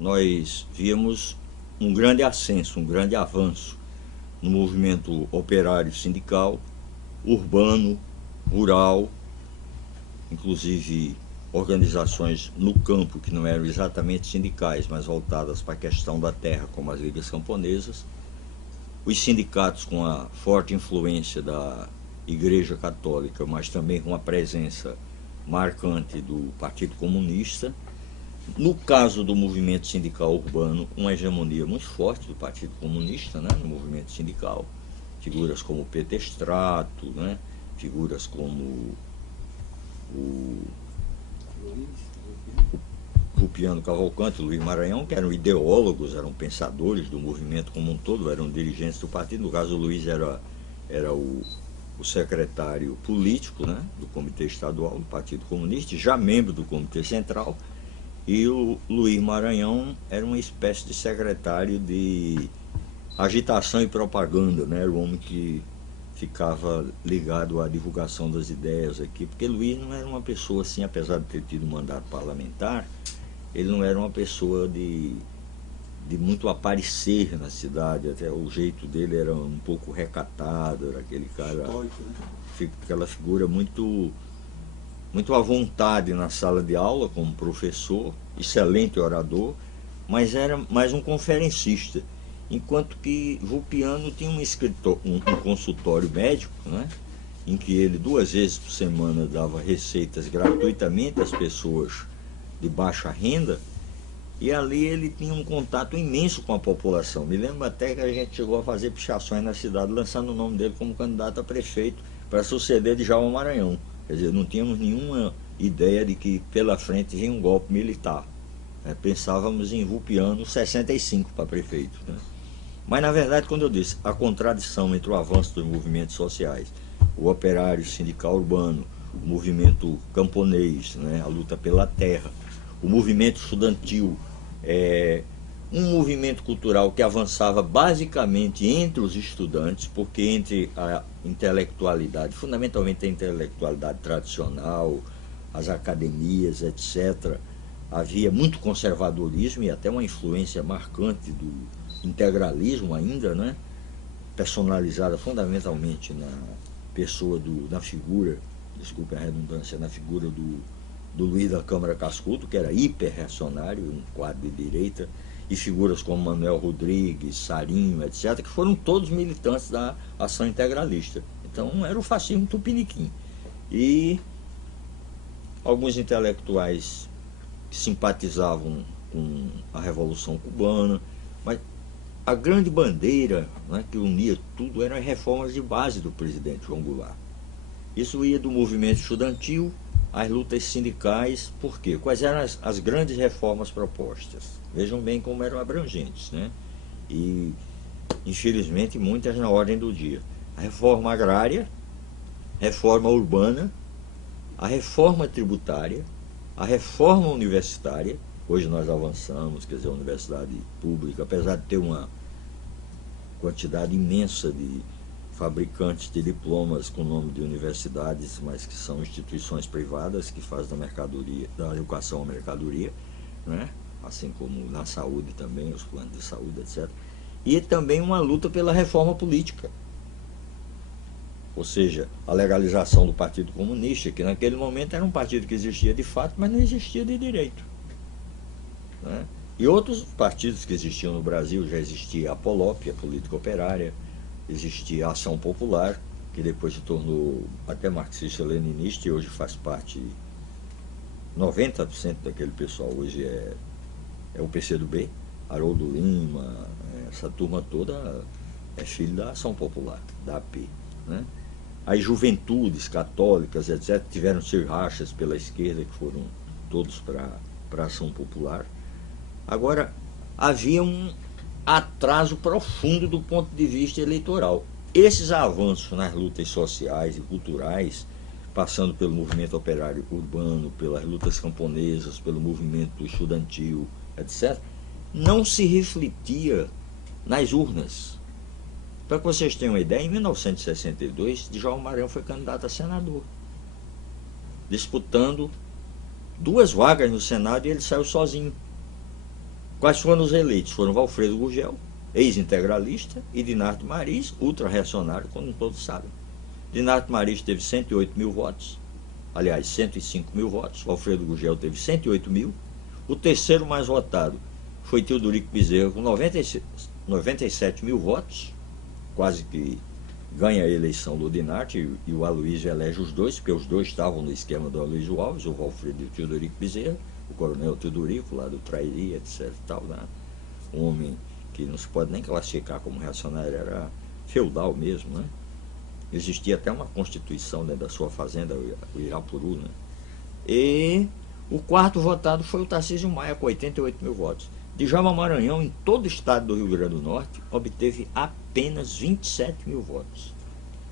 nós víamos um grande ascenso, um grande avanço no movimento operário sindical, urbano, rural, inclusive organizações no campo que não eram exatamente sindicais, mas voltadas para a questão da terra, como as ligas camponesas, os sindicatos com a forte influência da Igreja Católica, mas também com a presença marcante do Partido Comunista. No caso do movimento sindical urbano, uma hegemonia muito forte do Partido Comunista, né, no movimento sindical. Figuras como Peter Strato, né, figuras como o Rupiano Cavalcante, Luiz Maranhão, que eram ideólogos, eram pensadores do movimento como um todo, eram dirigentes do partido. No caso, o Luiz era o secretário político, né, do Comitê Estadual do Partido Comunista, já membro do Comitê Central, e o Luiz Maranhão era uma espécie de secretário de agitação e propaganda, né, era o homem que ficava ligado à divulgação das ideias aqui, porque Luiz não era uma pessoa assim, apesar de ter tido mandato parlamentar, ele não era uma pessoa de muito aparecer na cidade, até o jeito dele era um pouco recatado, era aquele cara, aquela figura muito à vontade na sala de aula como professor, excelente orador, mas era mais um conferencista. Enquanto que Vulpiano tinha um consultório médico, né, em que ele 2 vezes por semana dava receitas gratuitamente às pessoas de baixa renda, e ali ele tinha um contato imenso com a população. Me lembro até que a gente chegou a fazer pichações na cidade, lançando o nome dele como candidato a prefeito para suceder de Djalma Maranhão. Quer dizer, não tínhamos nenhuma ideia de que pela frente vinha um golpe militar. Pensávamos em Vulpiano 65 para prefeito, né? Mas, na verdade, quando eu disse a contradição entre o avanço dos movimentos sociais, o operário sindical urbano, o movimento camponês, né, a luta pela terra, o movimento estudantil, um movimento cultural que avançava basicamente entre os estudantes, porque entre a intelectualidade, fundamentalmente a intelectualidade tradicional, as academias, etc., havia muito conservadorismo e até uma influência marcante do integralismo ainda, né, personalizada fundamentalmente na pessoa na figura, desculpe a redundância, na figura do Luiz da Câmara Cascudo, que era hiper-reacionário, um quadro de direita, e figuras como Manuel Rodrigues, Sarinho, etc., que foram todos militantes da ação integralista. Então era o fascismo tupiniquim. E alguns intelectuais que simpatizavam com a Revolução Cubana, mas a grande bandeira, né, que unia tudo eram as reformas de base do presidente João Goulart. Isso ia do movimento estudantil às lutas sindicais. Por quê? Quais eram as grandes reformas propostas? Vejam bem como eram abrangentes, né? E, infelizmente, muitas na ordem do dia. A reforma agrária, reforma urbana, a reforma tributária, a reforma universitária. Hoje nós avançamos, quer dizer, a universidade pública, apesar de ter uma quantidade imensa de fabricantes de diplomas com nome de universidades, mas que são instituições privadas que fazem da mercadoria, da educação a mercadoria, né? Assim como na saúde também, os planos de saúde, etc. E também uma luta pela reforma política, ou seja, a legalização do Partido Comunista, que naquele momento era um partido que existia de fato, mas não existia de direito, né? E outros partidos que existiam no Brasil, já existia a POLOP, a Política Operária, existia a Ação Popular, que depois se tornou até marxista-leninista e hoje faz parte, 90% daquele pessoal hoje é o PCdoB, Haroldo Lima, essa turma toda é filho da Ação Popular, da AP, né? As juventudes católicas, etc., tiveram seus rachas pela esquerda, que foram todos para a Ação Popular. Agora, havia um atraso profundo do ponto de vista eleitoral. Esses avanços nas lutas sociais e culturais, passando pelo movimento operário urbano, pelas lutas camponesas, pelo movimento estudantil, etc., não se refletia nas urnas. Para que vocês tenham uma ideia, em 1962, Djalma Maranhão foi candidato a senador, disputando 2 vagas no Senado, e ele saiu sozinho. Quais foram os eleitos? Foram Valfredo Gurgel, ex-integralista, e Dinarto Mariz, ultra-reacionário, como todos sabem. Dinarto Mariz teve 108 mil votos, aliás, 105 mil votos. Valfredo Gurgel teve 108 mil. O terceiro mais votado foi Teodorico Bezerra, com 97 mil votos, quase que ganha a eleição do Dinarto, e o Aloysio elege os dois, porque os dois estavam no esquema do Aloysio Alves, o Valfredo e o Teodorico Bezerra, o coronel Teodorico, lá do Trairi, etc. Tal, né? Um homem que não se pode nem classificar como reacionário, era feudal mesmo, né? Existia até uma constituição dentro da sua fazenda, o Irapuru, né? E o quarto votado foi o Tarcísio Maia, com 88 mil votos. Djalma Maranhão, em todo o estado do Rio Grande do Norte, obteve apenas 27 mil votos.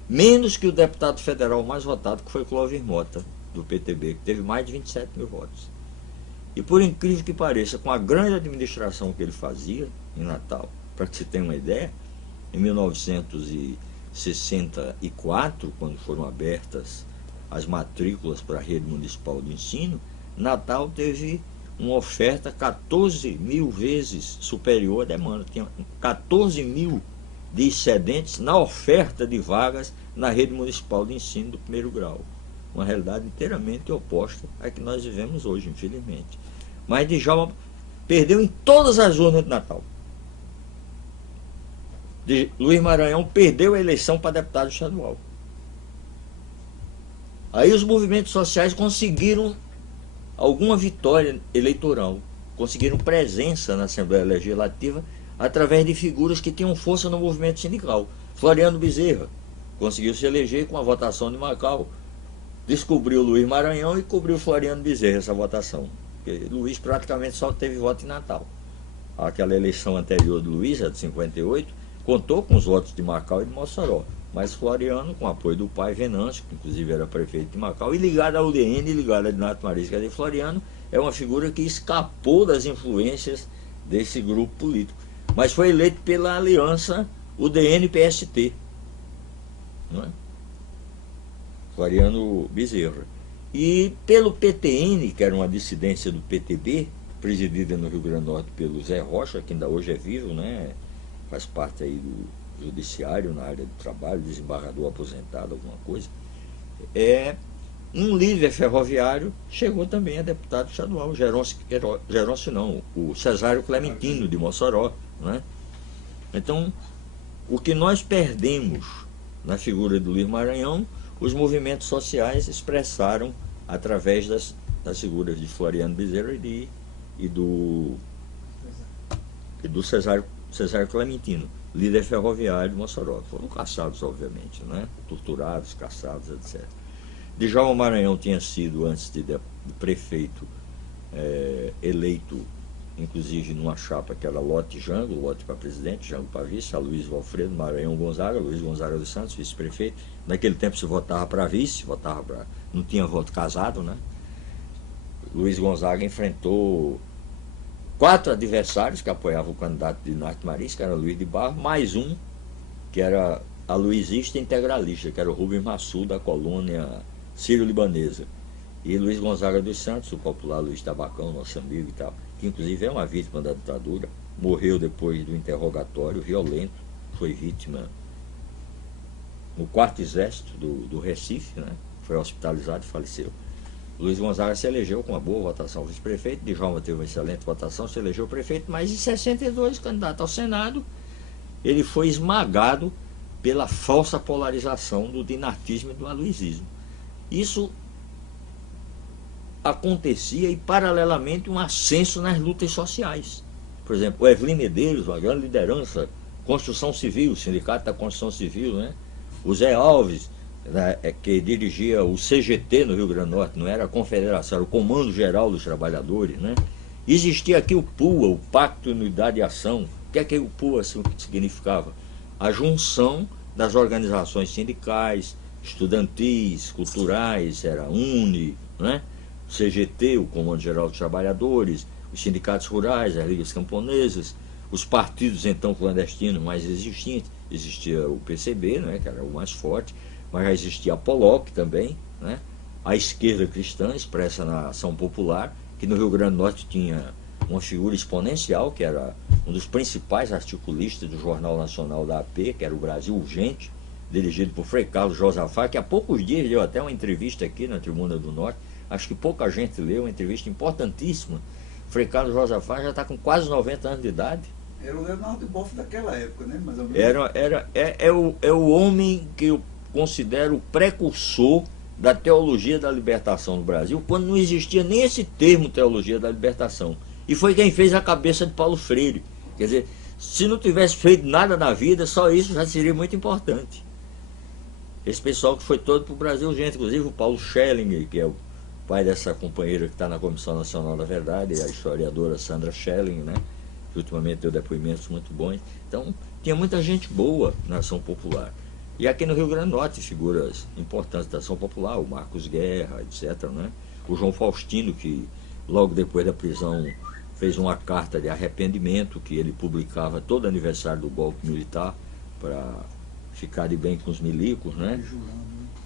Menos que o deputado federal mais votado, que foi Clóvis Mota, do PTB, que teve mais de 27 mil votos. E por incrível que pareça, com a grande administração que ele fazia em Natal, para que se tenha uma ideia, em 1964, quando foram abertas as matrículas para a rede municipal de ensino, Natal teve uma oferta 14 mil vezes superior à demanda. Tinha 14 mil de excedentes na oferta de vagas na rede municipal de ensino do primeiro grau. Uma realidade inteiramente oposta à que nós vivemos hoje, infelizmente. Mas Djalma perdeu em todas as urnas de Natal. Luiz Maranhão perdeu a eleição para deputado estadual. Aí os movimentos sociais conseguiram alguma vitória eleitoral, conseguiram presença na Assembleia Legislativa através de figuras que tinham força no movimento sindical. Floriano Bezerra conseguiu se eleger com a votação de Macau, descobriu Luiz Maranhão e cobriu Floriano Bezerra essa votação. Porque Luiz praticamente só teve voto em Natal. Aquela eleição anterior de Luiz, a de 58, contou com os votos de Macau e de Mossoró. Mas Floriano, com apoio do pai Venâncio, que inclusive era prefeito de Macau, e ligado ao UDN, ligado a Dinarto Mariz, que é de Floriano, é uma figura que escapou das influências desse grupo político. Mas foi eleito pela aliança UDN-PST. Não é? Floriano Bezerra. E pelo PTN, que era uma dissidência do PTB, presidida no Rio Grande do Norte pelo Zé Rocha, que ainda hoje é vivo, né? Faz parte aí do judiciário na área do trabalho, desembargador aposentado, alguma coisa. Um líder ferroviário chegou também a deputado estadual, Geroncio não, o Cesário Clementino de Mossoró, né? Então, o que nós perdemos na figura do Luiz Maranhão, os movimentos sociais expressaram através das figuras de Floriano Bezerra e do Cesário Clementino, líder ferroviário de Mossoró. Foram caçados, obviamente, né? Torturados, caçados, etc. Djalma Maranhão tinha sido, antes de prefeito, eleito, inclusive numa chapa que era lote Jango, lote para presidente, Jango para vice, a Luiz Valfredo, Maranhão Gonzaga, Luiz Gonzaga dos Santos, vice-prefeito. Naquele tempo se votava para vice, não tinha voto casado, né? Luiz Gonzaga enfrentou 4 adversários que apoiavam o candidato de Dinarto Mariz, que era Luiz de Barro, mais um, que era a luizista integralista, que era o Rubens Massu, da colônia sírio-libanesa. E Luiz Gonzaga dos Santos, o popular Luiz Tabacão, nosso amigo e tal, que inclusive é uma vítima da ditadura, morreu depois do interrogatório violento, foi vítima no 4º Exército do Recife, né? Foi hospitalizado e faleceu. Luiz Gonzaga se elegeu com uma boa votação vice-prefeito, Djalma teve uma excelente votação, se elegeu prefeito, mas em 62, candidato ao Senado, ele foi esmagado pela falsa polarização do dinartismo e do aloizismo. Isso acontecia e, paralelamente, um ascenso nas lutas sociais. Por exemplo, o Evelyn Medeiros, uma grande liderança, construção civil, sindicato da construção civil, né? O Zé Alves, que dirigia o CGT no Rio Grande do Norte, não era a Confederação, era o Comando Geral dos Trabalhadores, né? Existia aqui o PUA, o Pacto de Unidade e Ação. O que é que o PUA significava? A junção das organizações sindicais, estudantis, culturais, era a UNE, né? O CGT, o Comando Geral dos Trabalhadores, os sindicatos rurais, as ligas camponesas, os partidos então clandestinos mais existentes. Existia o PCB, né, que era o mais forte, mas já existia a POLOC também, né? A esquerda cristã, expressa na Ação Popular, que no Rio Grande do Norte tinha uma figura exponencial, que era um dos principais articulistas do Jornal Nacional da AP, que era o Brasil Urgente, dirigido por Frei Carlos Josafá, que há poucos dias deu até uma entrevista aqui na Tribuna do Norte. Acho que pouca gente leu, uma entrevista importantíssima. Frei Carlos Josafá já está com quase 90 anos de idade. Era o Leonardo Boff daquela época, né? Mais ou menos. É o homem que eu considero o precursor da teologia da libertação no Brasil, quando não existia nem esse termo teologia da libertação. E foi quem fez a cabeça de Paulo Freire. Quer dizer, se não tivesse feito nada na vida, só isso já seria muito importante. Esse pessoal que foi todo para o Brasil, gente, inclusive o Paulo Schelling, que é o pai dessa companheira que está na Comissão Nacional da Verdade, a historiadora Sandra Schelling, né? Que ultimamente deu depoimentos muito bons. Então, tinha muita gente boa na ação popular. E aqui no Rio Grande do Norte, figuras importantes da ação popular, o Marcos Guerra, etc., né? O João Faustino, que logo depois da prisão fez uma carta de arrependimento, que ele publicava todo aniversário do golpe militar, para ficar de bem com os milicos, né?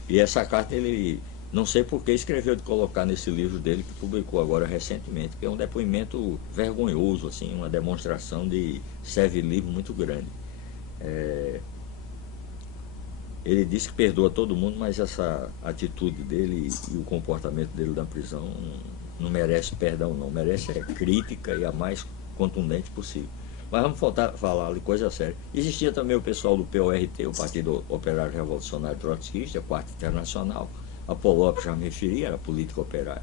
E essa carta ele, não sei por que, escreveu de colocar nesse livro dele, que publicou agora recentemente, que é um depoimento vergonhoso, assim, uma demonstração de serve-livre muito grande. Ele disse que perdoa todo mundo, mas essa atitude dele e o comportamento dele na prisão não merece perdão, não. Merece crítica e a mais contundente possível. Mas vamos voltar a falar de coisa séria. Existia também o pessoal do PORT, o Partido Operário Revolucionário Trotskista, a Quarta Internacional. A Polop já me referi, era a política operária.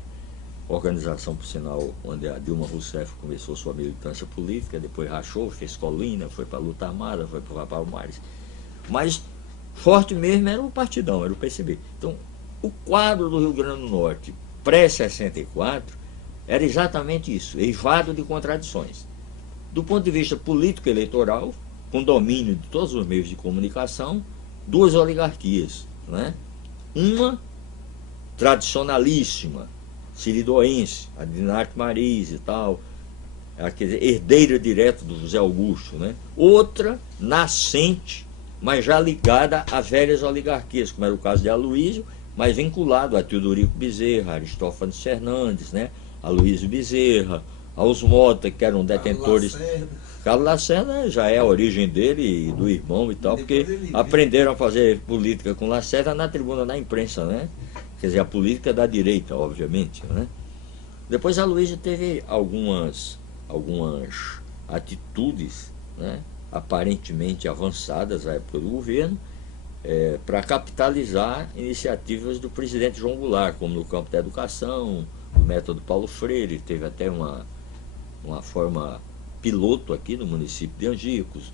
Organização, por sinal, onde a Dilma Rousseff começou sua militância política, depois rachou, fez colina, foi para a luta armada, foi para Palmares. Mas forte mesmo era o partidão, era o PCB. Então, o quadro do Rio Grande do Norte, pré-64, era exatamente isso, eivado de contradições. Do ponto de vista político-eleitoral, com domínio de todos os meios de comunicação, duas oligarquias, né? Uma tradicionalíssima, siridoense, a Dinarte Mariz e tal, herdeira direta do José Augusto, né? Outra nascente, mas já ligada a velhas oligarquias, como era o caso de Aloysio, mas vinculado a Teodorico Bezerra, Aristófanes Fernandes, né? Aloysio Bezerra, aos Mota, que eram detentores. Carlos Lacerda já é a origem dele e do irmão e tal, porque aprenderam a fazer política com Lacerda na tribuna da imprensa, né? Quer dizer, a política da direita, obviamente, né? Depois a Aloysio teve algumas atitudes, né, aparentemente avançadas à época do governo, para capitalizar iniciativas do presidente João Goulart, como no campo da educação, o método Paulo Freire, teve até uma forma piloto aqui no município de Angicos,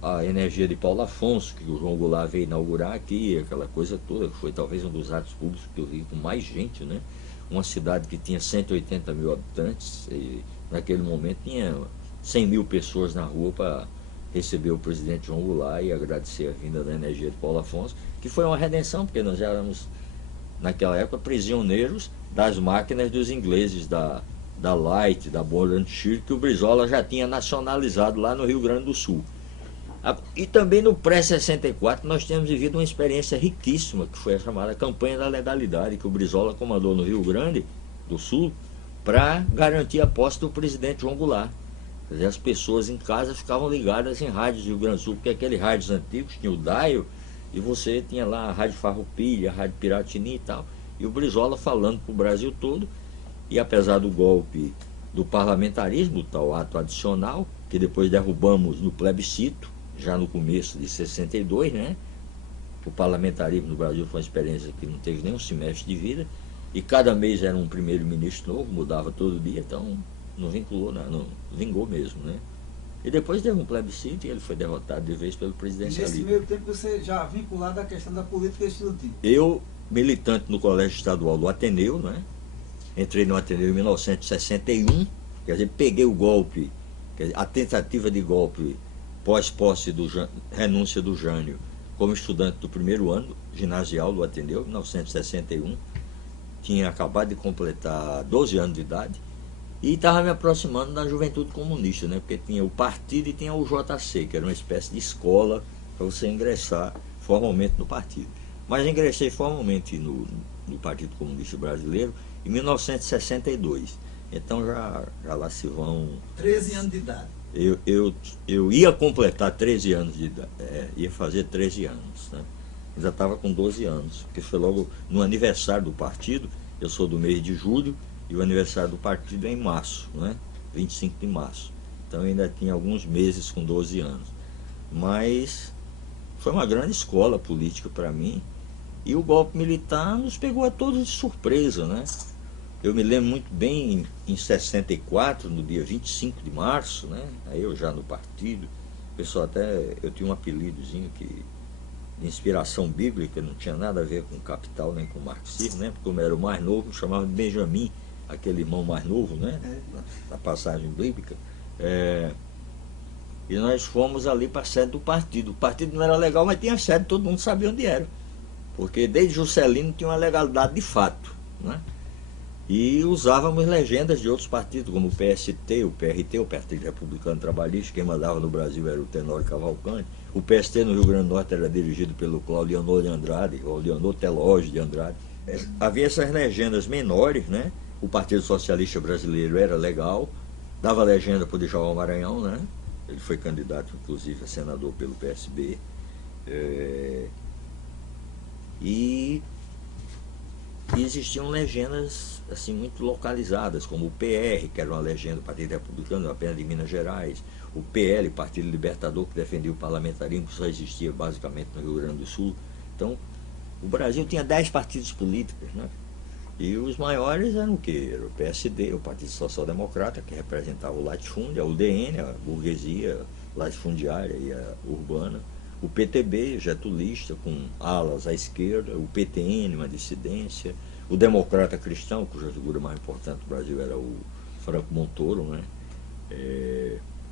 a energia de Paulo Afonso, que o João Goulart veio inaugurar aqui, aquela coisa toda, que foi talvez um dos atos públicos que eu vi com mais gente, né? Uma cidade que tinha 180 mil habitantes, e naquele momento tinha 100 mil pessoas na rua para receber o presidente João Goulart e agradecer a vinda da energia de Paulo Afonso, que foi uma redenção, porque nós éramos, naquela época, prisioneiros das máquinas dos ingleses, da Light, da Borden Shear, que o Brizola já tinha nacionalizado lá no Rio Grande do Sul. E também no pré-64 nós temos vivido uma experiência riquíssima, que foi a chamada Campanha da Legalidade, que o Brizola comandou no Rio Grande do Sul para garantir a posse do presidente João Goulart. Quer dizer, as pessoas em casa ficavam ligadas em rádios do Rio Grande do Sul, porque aqueles rádios antigos tinha o dial, e você tinha lá a Rádio Farroupilha, a Rádio Piratini e tal, e o Brizola falando para o Brasil todo. E apesar do golpe do parlamentarismo, o tal ato adicional, que depois derrubamos no plebiscito, já no começo de 62, né? O parlamentarismo no Brasil foi uma experiência que não teve nem um semestre de vida, e cada mês era um primeiro-ministro novo, mudava todo dia, então não vinculou, não vingou mesmo, né? E depois teve um plebiscito e ele foi derrotado de vez pelo presidencialismo. Nesse meio tempo você já vinculado à questão da política estudantil? Eu, militante no Colégio Estadual do Ateneu, né? Entrei no Ateneu em 1961, quer dizer, peguei o golpe, a tentativa de golpe pós-posse renúncia do Jânio, como estudante do primeiro ano ginasial do Ateneu, em 1961. Tinha acabado de completar 12 anos de idade e estava me aproximando da juventude comunista, né? Porque tinha o partido e tinha o JC, que era uma espécie de escola para você ingressar formalmente no partido. Mas ingressei formalmente no Partido Comunista Brasileiro em 1962. Então já lá se vão... 13 anos de idade. Eu ia completar 13 anos de idade, ia fazer 13 anos, né? Ainda estava com 12 anos, porque foi logo no aniversário do partido. Eu sou do mês de julho e o aniversário do partido é em março, né? 25 de março. Então eu ainda tinha alguns meses com 12 anos. Mas foi uma grande escola política para mim. E o golpe militar nos pegou a todos de surpresa, né? Eu me lembro muito bem, em 64, no dia 25 de março, né? Aí eu já no partido, o pessoal até, eu tinha um apelidozinho que, de inspiração bíblica, não tinha nada a ver com capital nem com marxismo, né? Porque como eu era o mais novo, me chamava de Benjamim, aquele irmão mais novo, né? Na passagem bíblica. E nós fomos ali para a sede do partido. O partido não era legal, mas tinha sede, todo mundo sabia onde era. Porque desde Juscelino tinha uma legalidade de fato, né? E usávamos legendas de outros partidos, como o PST, o PRT, o Partido Republicano Trabalhista. Quem mandava no Brasil era o Tenório Cavalcante. O PST no Rio Grande do Norte era dirigido pelo Claudianor de Andrade, Claudianor Telógio de Andrade. Havia essas legendas menores, né? O Partido Socialista Brasileiro era legal, dava legenda para o Djalma Maranhão, né? Ele foi candidato, inclusive, a senador pelo PSB. E existiam legendas assim muito localizadas, como o PR, que era uma legenda do Partido Republicano, apenas de Minas Gerais, o PL, Partido Libertador, que defendia o parlamentarismo, que só existia basicamente no Rio Grande do Sul. Então, o Brasil tinha 10 partidos políticos, né? E os maiores eram o quê? Era o PSD, o Partido Social Democrata, que representava o latifúndio, a UDN, a burguesia latifundiária e a urbana, o PTB, getulista, com alas à esquerda, o PTN, uma dissidência, o Democrata Cristão, cuja figura mais importante do Brasil era o Franco Montoro, né?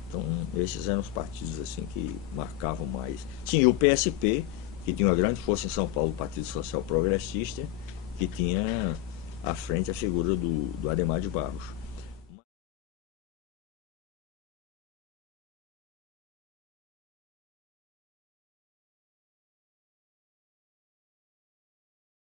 Então, esses eram os partidos assim que marcavam mais. Sim, o PSP, que tinha uma grande força em São Paulo, o Partido Social Progressista, que tinha à frente a figura do Adhemar de Barros.